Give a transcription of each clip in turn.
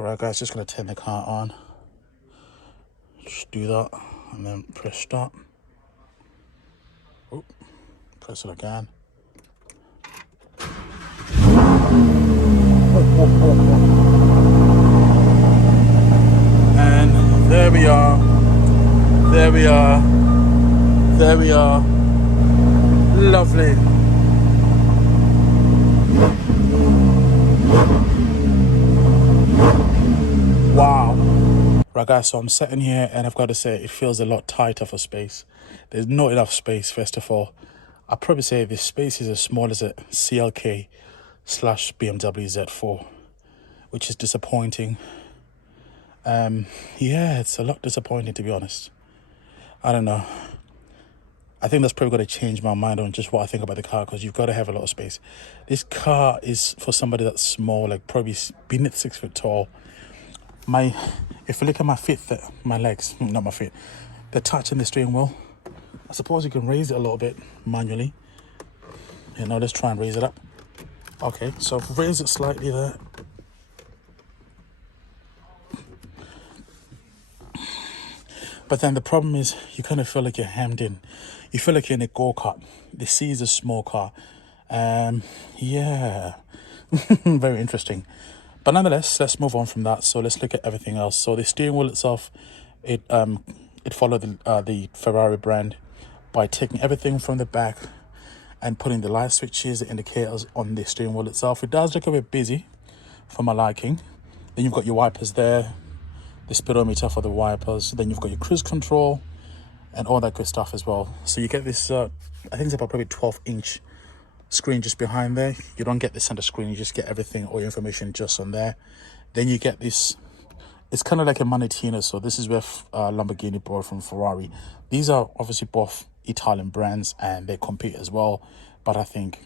Alright guys, just gonna turn the car on. Just do that and then press start. Oh, press it again. And there we are. There we are. There we are. Lovely. Wow. Right guys, so I'm sitting here and I've got to say it feels a lot tighter for space. There's not enough space, first of all. I'd probably say this space is as small as a CLK / BMW Z4, which is disappointing. Yeah, it's a lot disappointing, to be honest. I don't know. I think that's probably going to change my mind on just what I think about the car, because you've got to have a lot of space. This car is for somebody that's small, like probably beneath 6 foot tall. If you look at my feet, my legs, not my feet, they're touching the steering wheel. I suppose you can raise it a little bit manually. You know, let's try and raise it up. Okay, so I've raised it slightly there. But then the problem is you kind of feel like you're hemmed in. You feel like you're in a go-kart. The C is a small car. Yeah, very interesting. But nonetheless, let's move on from that. So let's look at everything else. So the steering wheel itself, it followed the Ferrari brand by taking everything from the back and putting the light switches, the indicators on the steering wheel itself. It does look a bit busy for my liking. Then you've got your wipers there, the speedometer for the wipers. Then you've got your cruise control and all that good stuff as well. So you get this, I think it's about probably 12-inch screen just behind there. You don't get the center screen, you just get everything, all your information just on there. Then you get this, it's kind of like a Manettino. So this is where Lamborghini bought from Ferrari. These are obviously both Italian brands and they compete as well, but I think,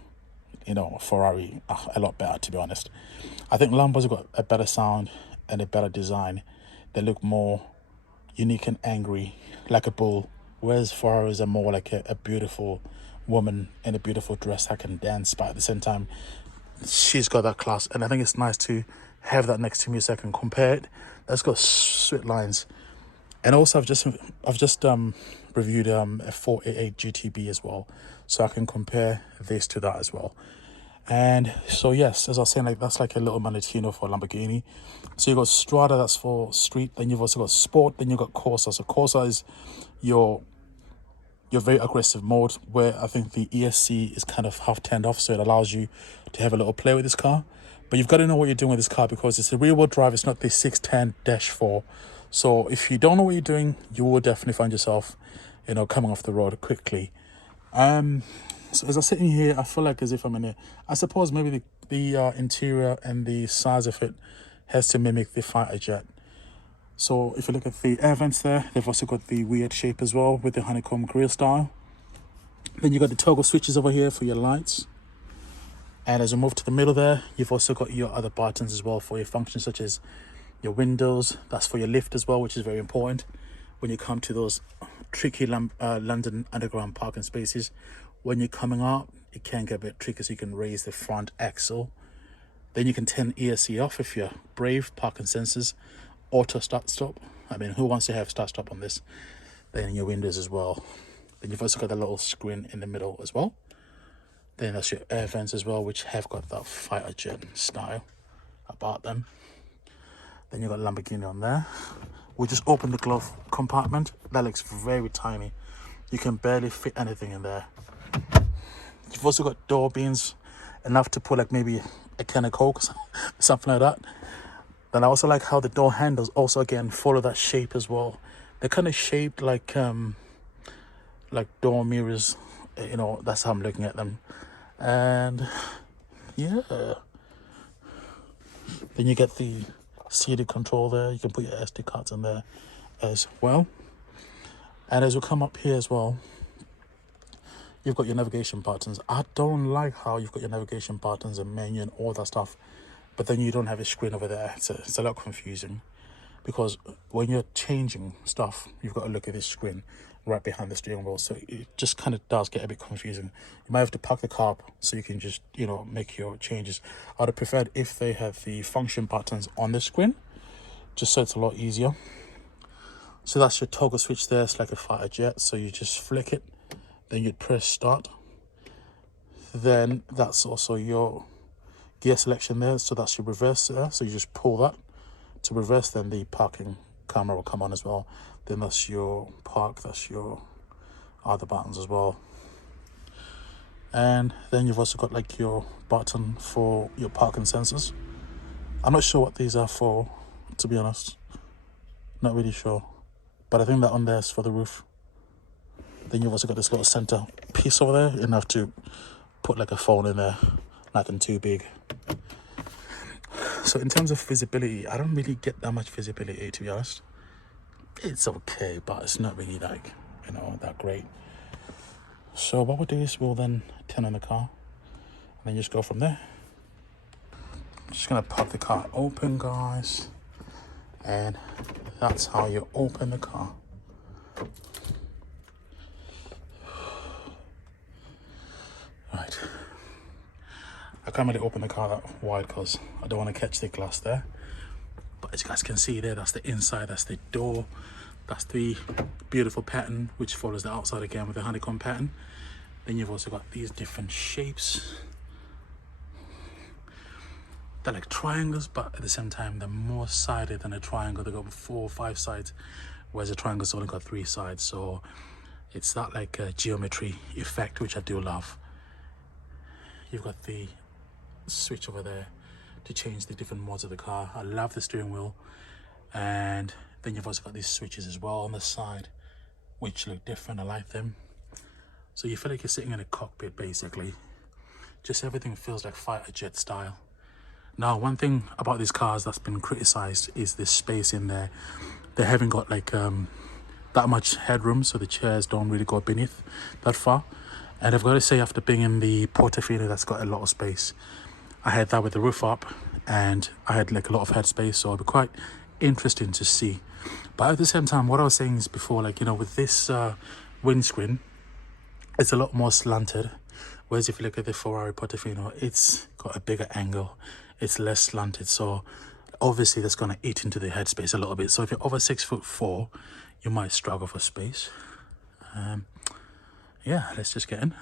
you know, Ferrari are a lot better, to be honest. I think Lambo's got a better sound and a better design. They look more unique and angry, like a bull, whereas Ferraris are more like a beautiful woman in a beautiful dress that can dance, but at the same time she's got that class. And I think it's nice to have that next to me so I can compare it. That's got sweet lines. And also I've just reviewed a 488 GTB as well, so I can compare this to that as well. And so yes, as I was saying, like that's like a little Manettino for Lamborghini. So you've got Strada, that's for street. Then you've also got Sport. Then you've got Corsa. So Corsa is your very aggressive mode, where I think the ESC is kind of half turned off, so it allows you to have a little play with this car. But you've got to know what you're doing with this car, because it's a rear-wheel drive. It's not the 610-4. So if you don't know what you're doing, you will definitely find yourself, you know, coming off the road quickly. So as I'm sitting here, I feel like as if I'm in a, I suppose maybe the interior and the size of it has to mimic the fighter jet. So if you look at the air vents there, they've also got the weird shape as well with the honeycomb grille style. Then you got the toggle switches over here for your lights. And as you move to the middle there, you've also got your other buttons as well for your functions, such as your windows. That's for your lift as well, which is very important when you come to those tricky London Underground parking spaces. When you're coming out, it can get a bit tricky, so you can raise the front axle. Then you can turn ESC off if you're brave. Parking sensors, auto start stop. I mean, who wants to have start stop on this? Then your windows as well. Then you've also got a little screen in the middle as well. Then that's your air vents as well, which have got that fighter jet style about them. Then you've got Lamborghini on there. We just opened the glove compartment. That looks very tiny. You can barely fit anything in there. You've also got door beams, enough to put like maybe a can of Coke, something like that. Then I also like how the door handles also again follow that shape as well. They're kind of shaped like door mirrors, you know. That's how I'm looking at them. And yeah, then you get the CD control there. You can put your SD cards in there as well. And as we come up here as well, you've got your navigation buttons. I don't like how you've got your navigation buttons and menu and all that stuff, but then you don't have a screen over there. It's a lot confusing, because when you're changing stuff, you've got to look at this screen right behind the steering wheel. So it just kind of does get a bit confusing. You might have to park the car up so you can just, you know, make your changes. I'd have preferred if they had the function buttons on the screen, just so it's a lot easier. So that's your toggle switch there. It's like a fighter jet, so you just flick it, then you'd press start. Then that's also your gear selection there, so that's your reverse there, so you just pull that to reverse, then the parking camera will come on as well. Then that's your park, that's your other buttons as well. And then you've also got like your button for your parking sensors. I'm not sure what these are for, to be honest, not really sure, but I think that on there is for the roof. Then you've also got this little center piece over there, enough to put like a phone in there, nothing too big. So in terms of visibility, I don't really get that much visibility, to be honest. It's okay, but it's not really like, you know, that great. So what we'll do is we'll then turn on the car and then just go from there. Just gonna pop the car open, guys, and that's how you open the car. Right, I can't really open the car that wide because I don't want to catch the glass there, but as you guys can see there, that's the inside, that's the door, that's the beautiful pattern which follows the outside again with the honeycomb pattern. Then you've also got these different shapes. They're like triangles, but at the same time they're more sided than a triangle. They've got 4 or 5 sides, whereas a triangle's only got 3 sides. So it's that like a geometry effect, which I do love. You've got the switch over there to change the different modes of the car. I love the steering wheel. And then you've also got these switches as well on the side, which look different. I like them. So you feel like you're sitting in a cockpit, basically. Just everything feels like fighter jet style. Now, one thing about these cars that's been criticized is this space in there. They haven't got like that much headroom, so the chairs don't really go beneath that far. And I've got to say, after being in the Portofino, that's got a lot of space. I had that with the roof up, and I had like a lot of headspace, so it'll be quite interesting to see. But at the same time, what I was saying is before, like, you know, with this windscreen, it's a lot more slanted. Whereas if you look at the Ferrari Portofino, it's got a bigger angle, it's less slanted, so obviously that's going to eat into the headspace a little bit. So if you're over 6'4", you might struggle for space. Yeah, let's just get in.